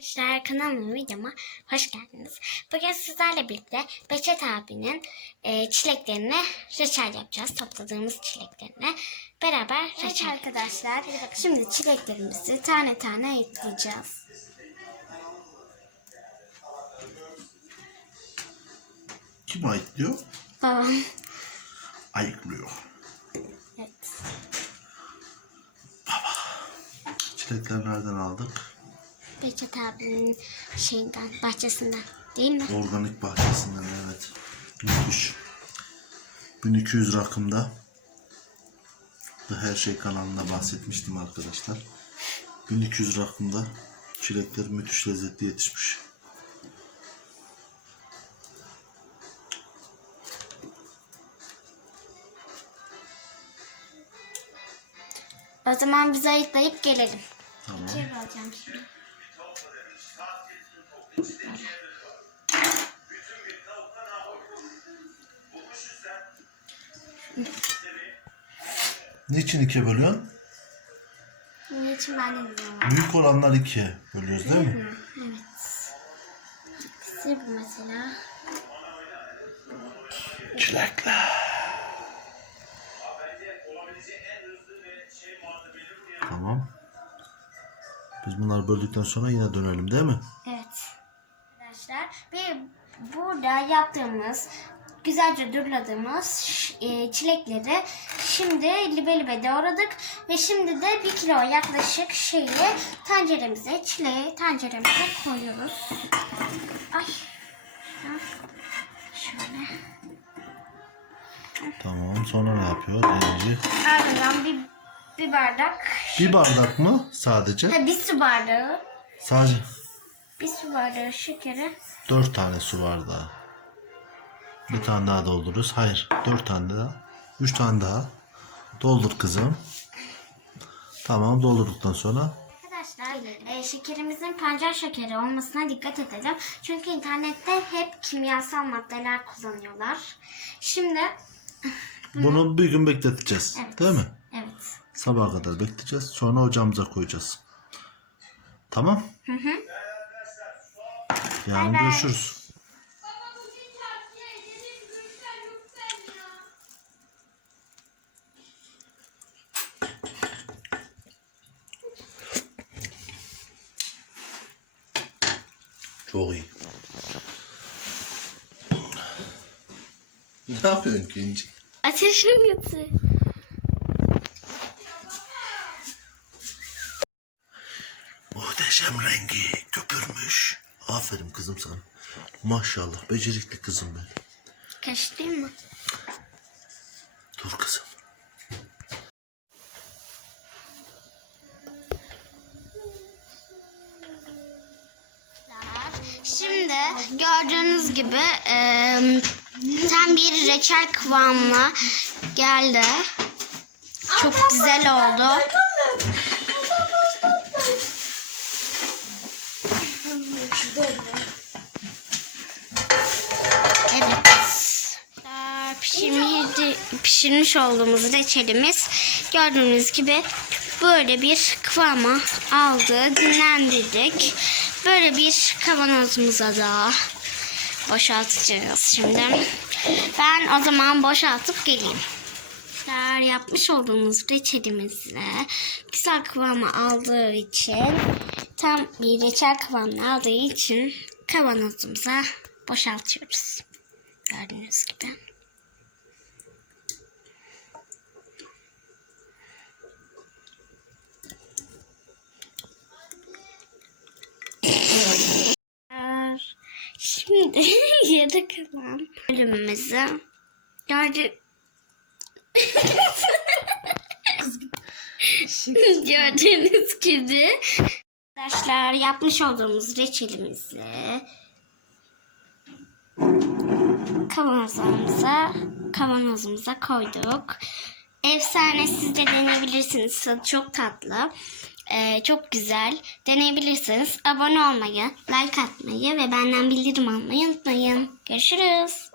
Arkadaşlar kanalıma videoma hoş geldiniz. Bugün sizlerle birlikte Beçet abinin e, çileklerini reçel yapacağız. Topladığımız çileklerini beraber reçel arkadaşlar. Şimdi çileklerimizi tane tane ayıklayacağız. Kim ayıklıyor? Babam. Ayıklıyor. Evet. Çilekler nereden aldık? Beçet abinin şeyinden, bahçesinden değil mi? Organik bahçesinden evet. Müthiş. 1200 rakımda. Bu Her şey kanalında bahsetmiştim arkadaşlar. 1200 rakımda çilekler müthiş lezzetli yetişmiş. O zaman biz ayıklayıp gelelim. Tamam. İkiye böleceğim şimdi. Niçin ikiye bölüyorsun? Bunun için ben de bilmiyorum. Büyük olanlar ikiye bölüyoruz değil mi? Evet. İkisi bu mesela. Çilekler. Tamam. Biz bunları böldükten sonra yine dönelim değil mi? Evet. Arkadaşlar bir burada yaptığımız güzelce durladığımız ş- e, çilekleri şimdi libe libe doğradık ve şimdi de bir kilo yaklaşık şeyi tenceremize çileği tenceremize koyuyoruz. Ay. Şöyle. Tamam. Sonra ne yapıyoruz? Önce Ardından bir, bir bardak, bir bardak mı sadece? ha, bir su bardağı, Sadece bir su bardağı şekeri. dört tane su var daha. Bir tane daha doldururuz. Hayır. Dört tane daha. Üç tane daha. Doldur kızım. Tamam doldurduktan sonra Arkadaşlar e, şekerimizin pancar şekeri olmasına dikkat edeceğim. Çünkü internette hep kimyasal maddeler kullanıyorlar. Şimdi bunu bir gün bekleteceğiz. Evet. Değil mi? evet. Sabaha kadar bekleyeceğiz. Sonra ocağımıza koyacağız. Tamam? Hı hı. Yarın görüşürüz. Çok iyi. Ne yapıyorsun Kenci? Ateşim gitti. Muhteşem rengi köpürmüş. Aferin kızım sana. Maşallah becerikli kızım ben. Kaşıklayayım mı? Dur kızım. Şimdi gördüğünüz gibi e, tam bir reçel kıvamına geldi. Çok güzel oldu. Evet. Pişirmiş, olduğumuz reçelimiz gördüğünüz gibi böyle bir kıvama aldı. Dinlendirdik. Böyle bir kavanozumuza da boşaltacağız şimdi. Ben o zaman boşaltıp geleyim. Arkadaşlar, Yapmış olduğumuz reçelimizi güzel kıvama aldığı için tam bir reçel kıvamını aldığı için kavanozumuza boşaltıyoruz. Gördüğünüz gibi. Şimdi yarı kalan bölümümüzü gördü gördüğünüz gibi arkadaşlar yapmış olduğumuz reçelimizi kavanozumuza kavanozumuza koyduk. Efsane siz de deneyebilirsiniz. Çok tatlı. Ee, çok güzel. Deneyebilirsiniz. Abone olmayı, like atmayı ve benden bildirim almayı unutmayın. Görüşürüz.